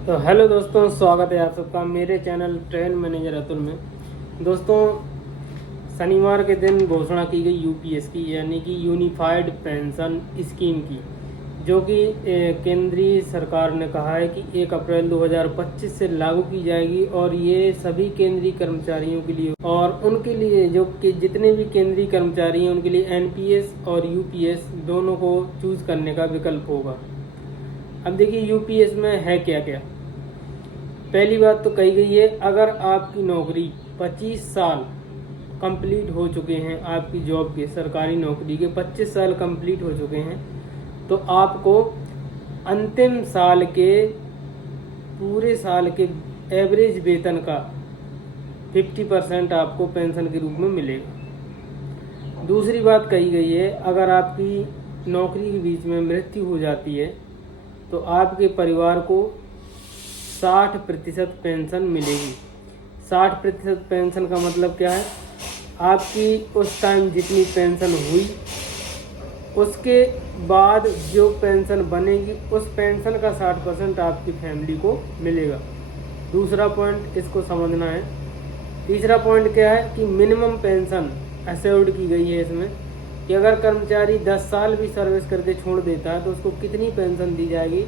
तो हेलो दोस्तों, स्वागत है आप सबका मेरे चैनल ट्रेन मैनेजर अतुल में। दोस्तों, शनिवार के दिन घोषणा की गई यूपीएस की, यानी कि यूनिफाइड पेंशन स्कीम की, जो कि केंद्रीय सरकार ने कहा है कि 1 अप्रैल 2025 से लागू की जाएगी। और ये सभी केंद्रीय कर्मचारियों के लिए और उनके लिए जो कि जितने भी केंद्रीय कर्मचारी हैं उनके लिए एनपीएस और यूपीएस दोनों को चूज करने का विकल्प होगा। अब देखिए यूपीएस में है क्या क्या। पहली बात तो कही गई है, अगर आपकी नौकरी 25 साल कंप्लीट हो चुके हैं, आपकी जॉब के सरकारी नौकरी के 25 साल कंप्लीट हो चुके हैं, तो आपको अंतिम साल के पूरे साल के एवरेज वेतन का 50% आपको पेंशन के रूप में मिलेगा। दूसरी बात कही गई है, अगर आपकी नौकरी के बीच में मृत्यु हो जाती है तो आपके परिवार को 60% पेंशन मिलेगी। 60% पेंशन का मतलब क्या है? आपकी उस टाइम जितनी पेंशन हुई उसके बाद जो पेंशन बनेगी उस पेंशन का 60% आपकी फैमिली को मिलेगा। दूसरा पॉइंट इसको समझना है। तीसरा पॉइंट क्या है कि मिनिमम पेंशन अश्योर्ड की गई है इसमें, कि अगर कर्मचारी 10 साल भी सर्विस करके छोड़ देता है तो उसको कितनी पेंशन दी जाएगी,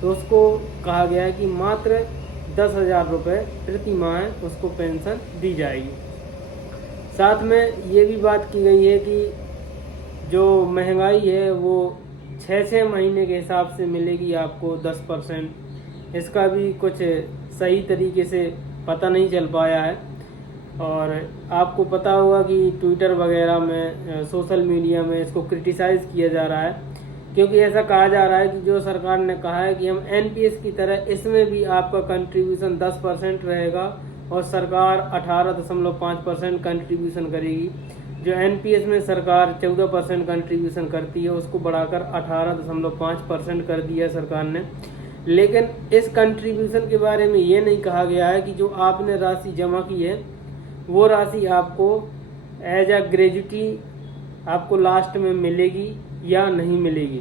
तो उसको कहा गया है कि मात्र 10,000 रुपये प्रति माह उसको पेंशन दी जाएगी। साथ में ये भी बात की गई है कि जो महंगाई है वो 6 महीने के हिसाब से मिलेगी आपको 10%। इसका भी कुछ सही तरीके से पता नहीं चल पाया है। और आपको पता होगा कि ट्विटर वगैरह में, सोशल मीडिया में इसको क्रिटिसाइज़ किया जा रहा है, क्योंकि ऐसा कहा जा रहा है कि जो सरकार ने कहा है कि हम एनपीएस की तरह इसमें भी आपका कंट्रीब्यूशन 10% रहेगा और सरकार 18.5% कंट्रीब्यूशन करेगी। जो एनपीएस में सरकार 14% कंट्रीब्यूशन करती है उसको बढ़ाकर 18.5% कर दिया है सरकार ने। लेकिन इस कंट्रीब्यूशन के बारे में ये नहीं कहा गया है कि जो आपने राशि जमा की है वो राशि आपको एज अ ग्रेजुटी आपको लास्ट में मिलेगी या नहीं मिलेगी,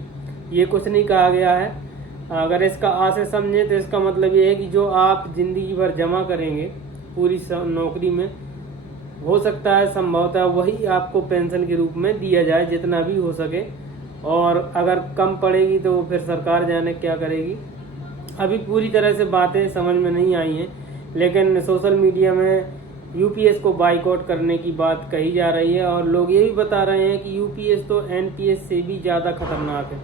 ये कुछ नहीं कहा गया है। अगर इसका आ से समझें तो इसका मतलब ये है कि जो आप ज़िंदगी भर जमा करेंगे पूरी नौकरी में, हो सकता है संभवतः वही आपको पेंशन के रूप में दिया जाए जितना भी हो सके। और अगर कम पड़ेगी तो फिर सरकार जाने क्या करेगी। अभी पूरी तरह से बातें समझ में नहीं आई हैं, लेकिन सोशल मीडिया में यूपीएस को बाइकआउट करने की बात कही जा रही है। और लोग ये भी बता रहे हैं कि यूपीएस तो एनपीएस से भी ज़्यादा खतरनाक है,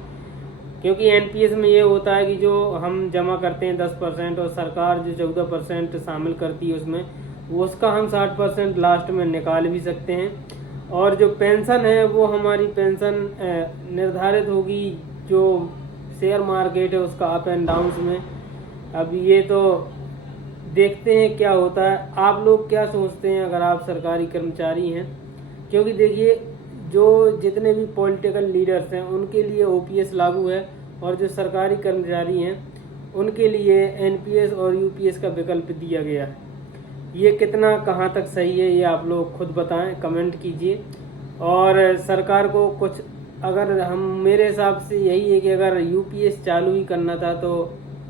क्योंकि एनपीएस में ये होता है कि जो हम जमा करते हैं 10% और सरकार जो 14% शामिल करती है उसमें, वो उसका हम 60% लास्ट में निकाल भी सकते हैं। और जो पेंशन है वो हमारी पेंशन निर्धारित होगी जो शेयर मार्केट है उसका अप एंड डाउन्स में। अब ये तो देखते हैं क्या होता है। आप लोग क्या सोचते हैं अगर आप सरकारी कर्मचारी हैं? क्योंकि देखिए जो जितने भी पॉलिटिकल लीडर्स हैं उनके लिए ओपीएस लागू है और जो सरकारी कर्मचारी हैं उनके लिए एनपीएस और यूपीएस का विकल्प दिया गया है। ये कितना कहाँ तक सही है ये आप लोग खुद बताएं, कमेंट कीजिए। और सरकार को कुछ, अगर हम, मेरे हिसाब से यही है कि अगर यूपीएस चालू ही करना था तो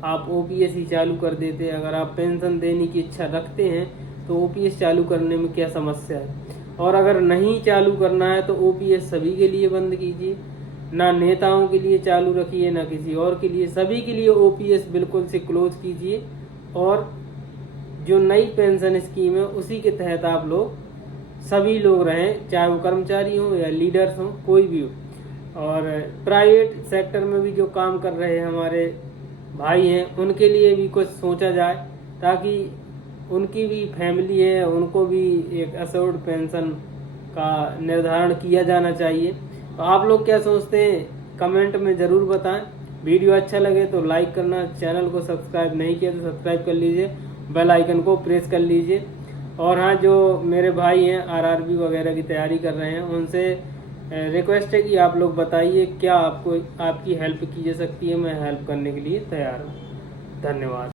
आप ओपीएस ही चालू कर देते। अगर आप पेंशन देने की इच्छा रखते हैं तो ओपीएस चालू करने में क्या समस्या है। और अगर नहीं चालू करना है तो ओपीएस सभी के लिए बंद कीजिए, ना नेताओं के लिए चालू रखिए ना किसी और के लिए, सभी के लिए ओपीएस बिल्कुल से क्लोज कीजिए। और जो नई पेंशन स्कीम है उसी के तहत आप लोग सभी लोग रहें, चाहे वो कर्मचारी हो या लीडर्स हो, कोई भी हो। और प्राइवेट सेक्टर में भी जो काम कर रहे हैं हमारे भाई हैं उनके लिए भी कुछ सोचा जाए, ताकि उनकी भी फैमिली है, उनको भी एक अश्योर्ड पेंशन का निर्धारण किया जाना चाहिए। तो आप लोग क्या सोचते हैं कमेंट में ज़रूर बताएं। वीडियो अच्छा लगे तो लाइक करना, चैनल को सब्सक्राइब नहीं किया तो सब्सक्राइब कर लीजिए, बेल आइकन को प्रेस कर लीजिए। और हाँ, जो मेरे भाई हैं आरआरबी वगैरह की तैयारी कर रहे हैं उनसे रिक्वेस्ट है कि आप लोग बताइए क्या आपको आपकी हेल्प की जा सकती है। मैं हेल्प करने के लिए तैयार हूँ। धन्यवाद।